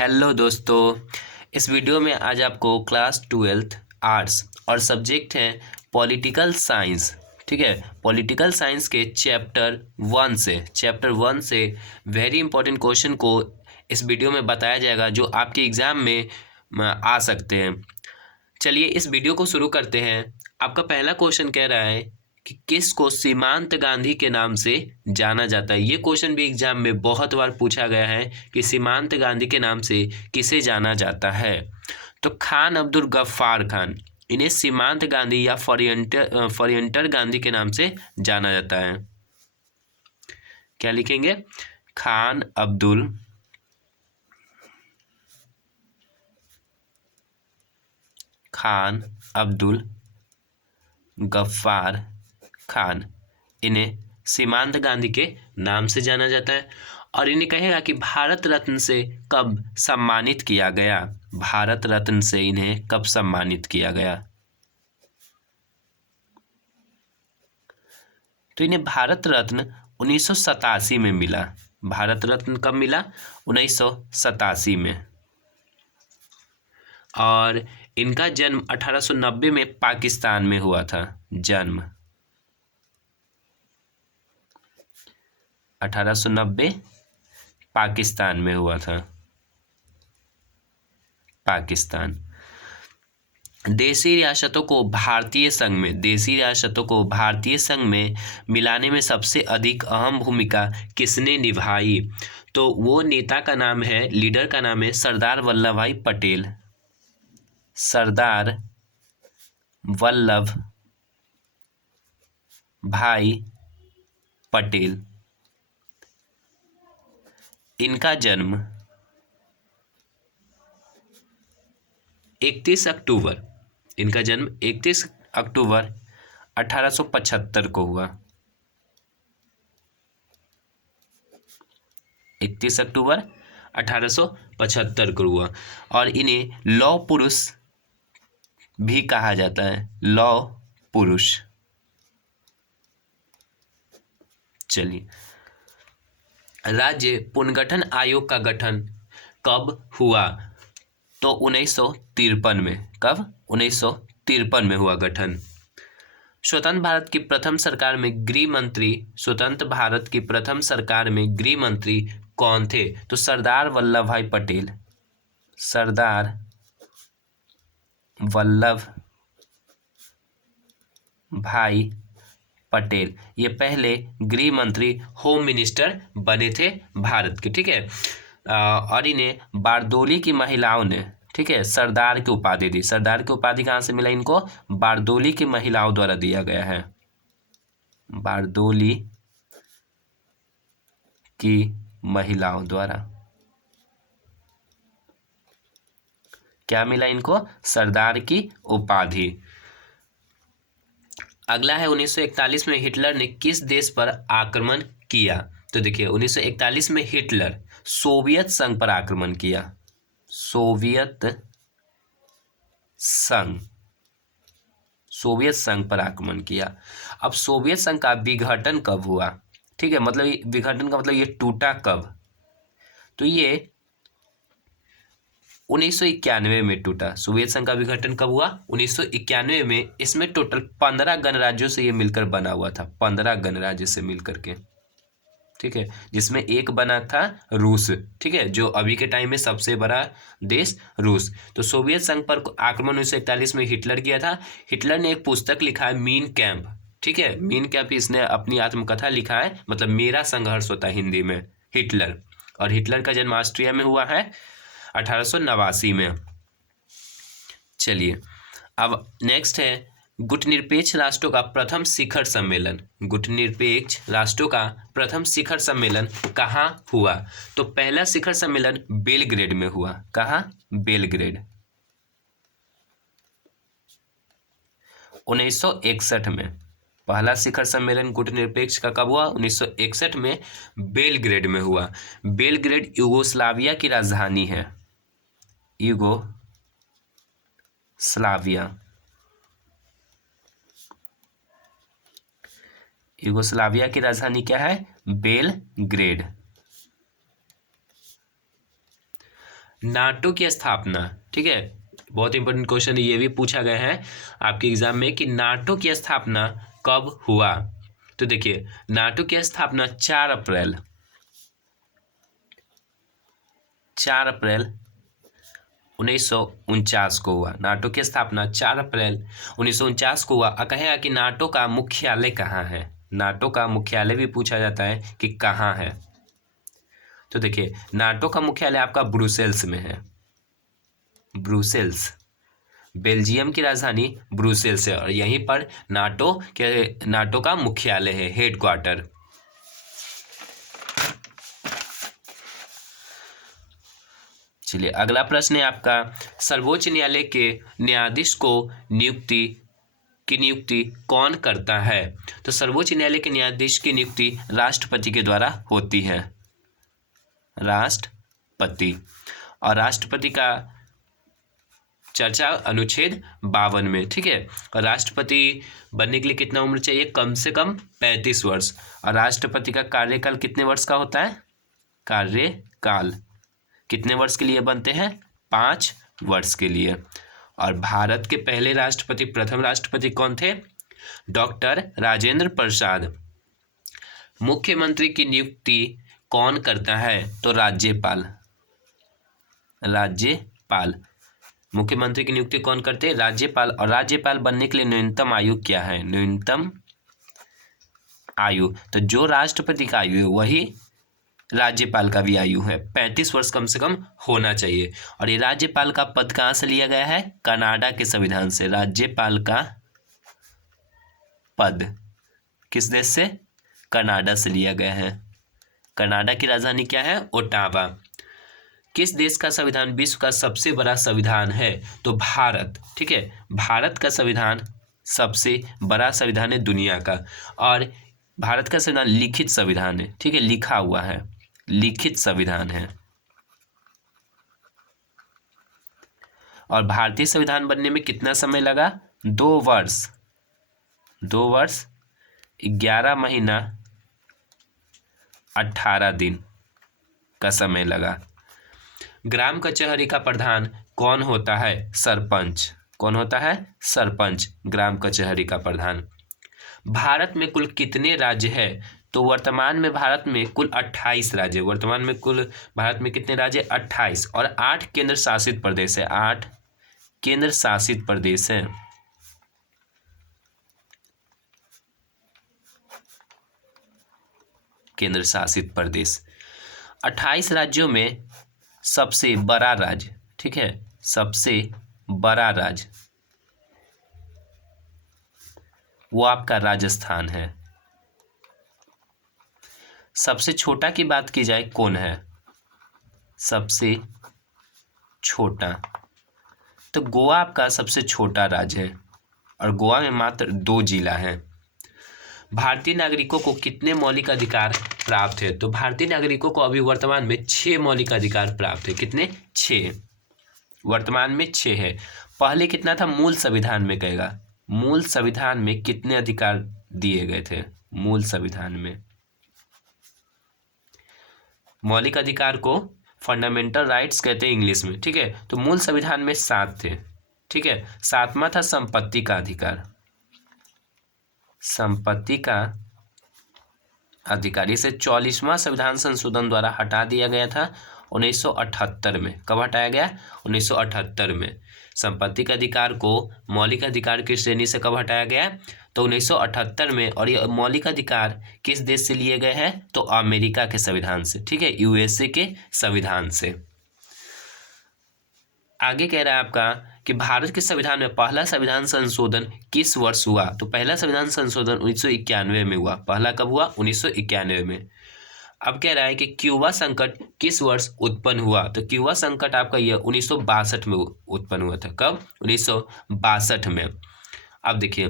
Hello दोस्तों। इस video में आज आपको क्लास 12th आर्ट्स और सब्जेक्ट है पॉलिटिकल साइंस। ठीक है, पॉलिटिकल साइंस के चैप्टर 1 से वेरी इंपॉर्टेंट क्वेश्चन को इस वीडियो में बताया जाएगा जो आपके एग्ज़ाम में आ सकते हैं। चलिए इस वीडियो को शुरू करते हैं। आपका पहला क्वेश्चन कह रहा है कि किसको सीमांत गांधी के नाम से जाना जाता है। ये क्वेश्चन भी एग्जाम में बहुत बार पूछा गया है कि सीमांत गांधी के नाम से किसे जाना जाता है। तो खान अब्दुल गफ्फार खान, इन्हें सीमांत गांधी या फॉरियंटर गांधी के नाम से जाना जाता है। क्या लिखेंगे? खान अब्दुल गफ्फार खान, इन्हें सीमांत गांधी के नाम से जाना जाता है। और इन्हें कहेगा कि भारत रत्न से कब सम्मानित किया गया। भारत रत्न से इन्हें कब सम्मानित किया गया? तो इन्हें भारत रत्न 1987 में मिला। भारत रत्न कब मिला? 1987 में। और इनका जन्म 1890 में पाकिस्तान में हुआ था। जन्म 1890 पाकिस्तान में हुआ था। पाकिस्तान। देशी रियासतों को भारतीय संघ में मिलाने में सबसे अधिक अहम भूमिका किसने निभाई? तो वो नेता का नाम है, लीडर का नाम है सरदार वल्लभ भाई पटेल। सरदार वल्लभ भाई पटेल। इनका जन्म 31 अक्टूबर 1875 को हुआ। 31 अक्टूबर 1875 को हुआ। और इन्हें लौह पुरुष भी कहा जाता है। लौह पुरुष। चलिए, राज्य पुनर्गठन आयोग का गठन कब हुआ? तो 1953 में। कब? 1953 में हुआ गठन। स्वतंत्र भारत की प्रथम सरकार में गृह मंत्री कौन थे? तो सरदार वल्लभ भाई पटेल। सरदार वल्लभ भाई पटेल ये पहले गृह मंत्री, होम मिनिस्टर बने थे भारत के। ठीक है। और इन्हें बारदोली की महिलाओं ने, ठीक है, सरदार की उपाधि दी। सरदार की उपाधि कहाँ से मिला इनको? बारदोली की महिलाओं द्वारा दिया गया है। बारदोली की महिलाओं द्वारा क्या मिला इनको? सरदार की उपाधि। अगला है 1941 में हिटलर ने किस देश पर आक्रमण किया? तो देखिए 1941 में हिटलर सोवियत संघ पर आक्रमण किया। सोवियत संघ पर आक्रमण किया। अब सोवियत संघ का विघटन कब हुआ? ठीक है, मतलब विघटन का मतलब ये टूटा कब? तो ये 1991 में टूटा। सोवियत संघ का विघटन कब हुआ? 1991 में। इसमें टोटल 15 गणराज्यों से ये मिलकर बना हुआ था। 15 गणराज्य से मिलकर के, ठीक है, जिसमें एक बना था रूस। ठीक है, जो अभी के टाइम में सबसे बड़ा देश रूस। तो सोवियत संघ पर आक्रमण 1941 में हिटलर किया था। हिटलर ने एक पुस्तक लिखा है, मीन कैंप। ठीक है, मीन कैंप इसने अपनी आत्मकथा लिखा है, मतलब मेरा संघर्ष होता है हिंदी में, हिटलर। और हिटलर का जन्म ऑस्ट्रिया में हुआ है 1889 में। चलिए, अब नेक्स्ट है गुटनिरपेक्ष राष्ट्रों का प्रथम शिखर सम्मेलन। गुटनिरपेक्ष राष्ट्रों का प्रथम शिखर सम्मेलन कहाँ हुआ? तो पहला शिखर सम्मेलन बेलग्रेड में हुआ। कहाँ? बेलग्रेड। 1961 में पहला शिखर सम्मेलन गुटनिरपेक्ष का कब हुआ? 1961 में बेलग्रेड में हुआ। बेलग्रेड यूगोस्लाविया की राजधानी है। यूगोस्लाविया की राजधानी क्या है? बेलग्रेड। नाटो की स्थापना, ठीक है, बहुत इंपॉर्टेंट क्वेश्चन ये भी पूछा गया है आपके एग्जाम में कि नाटो की स्थापना कब हुआ। तो देखिए नाटो की स्थापना 4 अप्रैल 1949 को हुआ। नाटो की स्थापना 4 अप्रैल 1949 को हुआ। कहेगा कि नाटो का मुख्यालय कहाँ है, नाटो का मुख्यालय भी पूछा जाता है कि कहाँ है। तो देखिए नाटो का मुख्यालय आपका ब्रुसेल्स में है, ब्रुसेल्स, बेल्जियम की राजधानी ब्रुसेल्स है और यहीं पर नाटो का मुख्यालय है, हेडक्वार्टर। चलिए अगला प्रश्न है आपका, सर्वोच्च न्यायालय के न्यायाधीश को नियुक्ति कौन करता है। तो सर्वोच्च न्यायालय के न्यायाधीश की नियुक्ति राष्ट्रपति के द्वारा होती है, राष्ट्रपति। और राष्ट्रपति का चर्चा अनुच्छेद 52 में, ठीक है। और राष्ट्रपति बनने के लिए कितना उम्र चाहिए, कम से कम 35 वर्ष। और राष्ट्रपति का कार्यकाल कितने वर्ष का होता है, कार्यकाल कितने वर्ष के लिए बनते हैं, 5 वर्ष के लिए। और भारत के पहले राष्ट्रपति, प्रथम राष्ट्रपति कौन थे, डॉक्टर राजेंद्र प्रसाद। मुख्यमंत्री की नियुक्ति कौन करता है, तो राज्यपाल, राज्यपाल। मुख्यमंत्री की नियुक्ति कौन करते हैं, राज्यपाल। और राज्यपाल बनने के लिए न्यूनतम आयु क्या है, न्यूनतम आयु, तो जो राष्ट्रपति का आयु है वही राज्यपाल का भी आयु है, 35 वर्ष कम से कम होना चाहिए। और ये राज्यपाल का पद कहाँ से लिया गया है, कनाडा के संविधान से। राज्यपाल का पद किस देश से, कनाडा से लिया गया है। कनाडा की राजधानी क्या है, ओटावा। किस देश का संविधान विश्व का सबसे बड़ा संविधान है, तो भारत, ठीक है। भारत का संविधान सबसे बड़ा संविधान है दुनिया का। और भारत का संविधान लिखित संविधान है, ठीक है, लिखा हुआ है, लिखित संविधान है। और भारतीय संविधान बनने में कितना समय लगा, 2 वर्ष, 2 वर्ष 11 महीना 18 दिन का समय लगा। ग्राम कचहरी का प्रधान कौन होता है, सरपंच। कौन होता है, सरपंच, ग्राम कचहरी का प्रधान। भारत में कुल कितने राज्य हैं, तो वर्तमान में भारत में कुल 28 राज्य। वर्तमान में कुल भारत में कितने राज्य, 28। और 8 केंद्र शासित प्रदेश है, 8 केंद्र शासित प्रदेश हैं। केंद्र शासित प्रदेश 28 राज्यों में सबसे बड़ा राज्य, ठीक है, सबसे बड़ा राज्य वो आपका राजस्थान है। सबसे छोटा की बात की जाए कौन है, सबसे छोटा, तो गोवा आपका सबसे छोटा राज्य है और गोवा में मात्र 2 जिला हैं। भारतीय नागरिकों को कितने मौलिक अधिकार प्राप्त है, तो भारतीय नागरिकों को अभी वर्तमान में 6 मौलिक अधिकार प्राप्त है। कितने, 6, वर्तमान में 6 है। पहले कितना था, मूल संविधान में कहेगा, मूल संविधान में कितने अधिकार दिए गए थे, मूल संविधान में मौलिक अधिकार को फंडामेंटल राइट्स कहते हैं इंग्लिश में, ठीक है। तो मूल संविधान में 7 थे, ठीक है। 7वां था संपत्ति का अधिकार, संपत्ति का अधिकार। इसे 44वां संविधान संशोधन द्वारा हटा दिया गया था 1978 में। कब हटाया गया, 1978 में। संपत्ति के अधिकार को मौलिक अधिकार की श्रेणी से कब हटाया गया, तो 1978 में। और ये मौलिक अधिकार किस देश से लिए गए हैं, तो अमेरिका के संविधान से, ठीक है, यूएसए के संविधान से। आगे कह रहा है आपका कि भारत के संविधान में पहला संविधान संशोधन किस वर्ष हुआ, तो पहला संविधान संशोधन 1991 में हुआ। पहला कब हुआ, 1991 में। अब कह रहा है कि क्यूबा संकट किस वर्ष उत्पन्न हुआ, तो क्यूबा संकट आपका यह 1962 में उत्पन्न हुआ था। कब, 1962 में। अब देखिए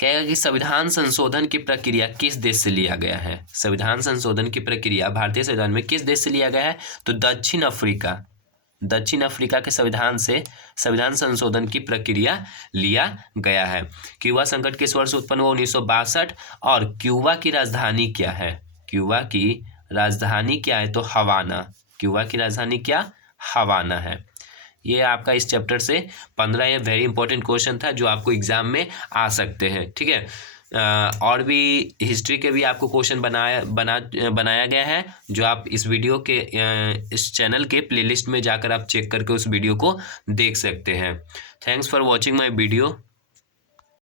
कहेगा कि संविधान संशोधन की प्रक्रिया किस देश से लिया गया है, संविधान संशोधन की प्रक्रिया भारतीय संविधान में किस देश से लिया गया है, तो दक्षिण अफ्रीका, दक्षिण अफ्रीका के संविधान से संविधान संशोधन की प्रक्रिया लिया गया है। क्यूबा संकट किस वर्ष उत्पन्न हुआ, 1962। और क्यूबा की राजधानी क्या है, क्यूबा की राजधानी क्या है, तो हवाना। क्यूबा की राजधानी क्या, हवाना है। ये आपका इस चैप्टर से 15 ये वेरी इंपॉर्टेंट क्वेश्चन था जो आपको एग्जाम में आ सकते हैं। ठीक है, और भी हिस्ट्री के भी आपको क्वेश्चन बनाया गया है जो आप इस वीडियो के इस चैनल के प्लेलिस्ट में जाकर आप चेक करके उस वीडियो को देख सकते हैं। Thanks for watching my video.